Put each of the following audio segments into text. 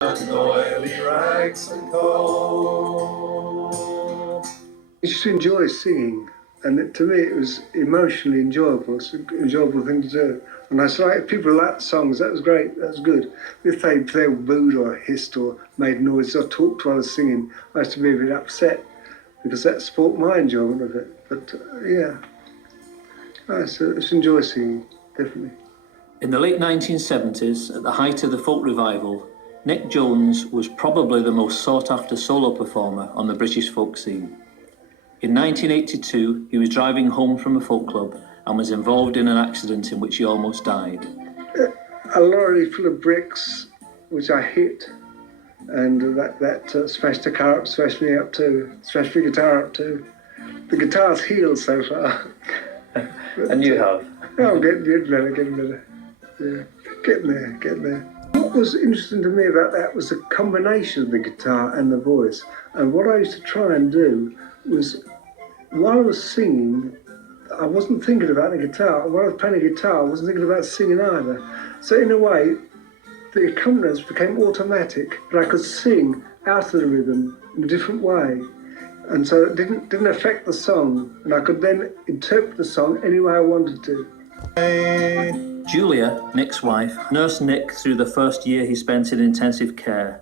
and oily rags and cold. I used to enjoy singing, and to me it was emotionally enjoyable. It's an enjoyable thing to do. And I said, if people liked songs, that was great, that was good. If they were booed or hissed or made noise or talked while I was singing, I used to be a bit upset because that spoilt my enjoyment of it. But yeah, I used to enjoy singing, definitely. In the late 1970s, at the height of the folk revival, Nic Jones was probably the most sought-after solo performer on the British folk scene. In 1982, he was driving home from a folk club and was involved in an accident in which he almost died. A lorry full of bricks, which I hit, and that smashed the car up, smashed me up too, smashed the guitar up too. The guitar's healed so far. And you have? Oh, getting better. Yeah, getting there. What was interesting to me about that was the combination of the guitar and the voice. And what I used to try and do was, while I was singing, I wasn't thinking about the guitar. While I was playing the guitar, I wasn't thinking about singing either. So in a way, the accompaniments became automatic, but I could sing out of the rhythm in a different way. And so it didn't affect the song, and I could then interpret the song any way I wanted to. Julia, Nic's wife, nursed Nic through the first year he spent in intensive care.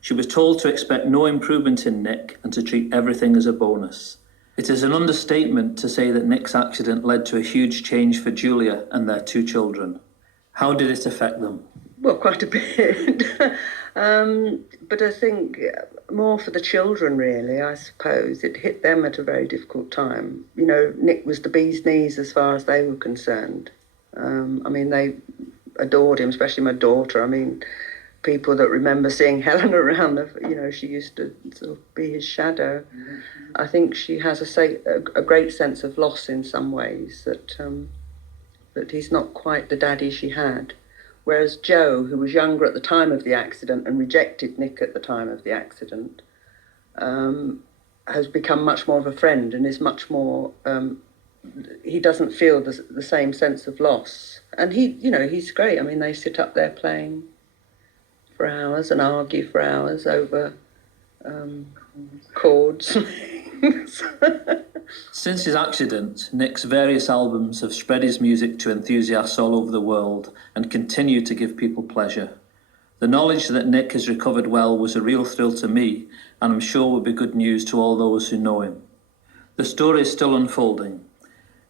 She was told to expect no improvement in Nic and to treat everything as a bonus. It is an understatement to say that Nic's accident led to a huge change for Julia and their two children. How did it affect them? Well, quite a bit. But I think more for the children, really, I suppose. It hit them at a very difficult time. You know, Nic was the bee's knees as far as they were concerned. I mean, they adored him, especially my daughter. I mean, people that remember seeing Helen around, she used to sort of be his shadow. Mm-hmm. I think she has a great sense of loss in some ways, that he's not quite the daddy she had. Whereas Joe, who was younger at the time of the accident and rejected Nic at the time of the accident, has become much more of a friend and is much more, he doesn't feel the same sense of loss. And he's great. I mean, they sit up there playing for hours and argue for hours over chords. Since his accident, Nic's various albums have spread his music to enthusiasts all over the world and continue to give people pleasure. The knowledge that Nic has recovered well was a real thrill to me, and I'm sure will be good news to all those who know him. The story is still unfolding.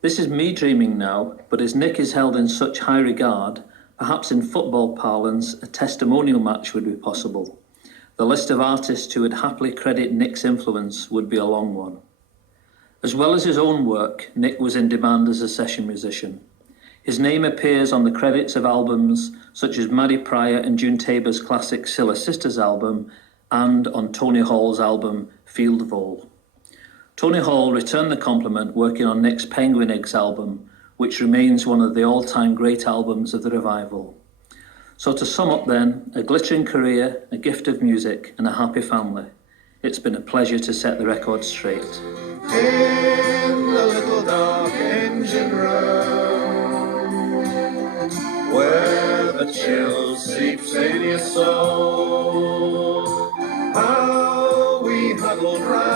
This is me dreaming now, but as Nic is held in such high regard, perhaps in football parlance, a testimonial match would be possible. The list of artists who would happily credit Nic's influence would be a long one. As well as his own work, Nic was in demand as a session musician. His name appears on the credits of albums such as Maddie Pryor and June Tabor's classic Scylla Sisters album, and on Tony Hall's album Field Vole. Tony Hall returned the compliment working on Nic's Penguin Eggs album, which remains one of the all-time great albums of the revival. So to sum up then, a glittering career, a gift of music, and a happy family. It's been a pleasure to set the record straight. In the little dark engine room, where the chill seeps in your soul, how we huddled round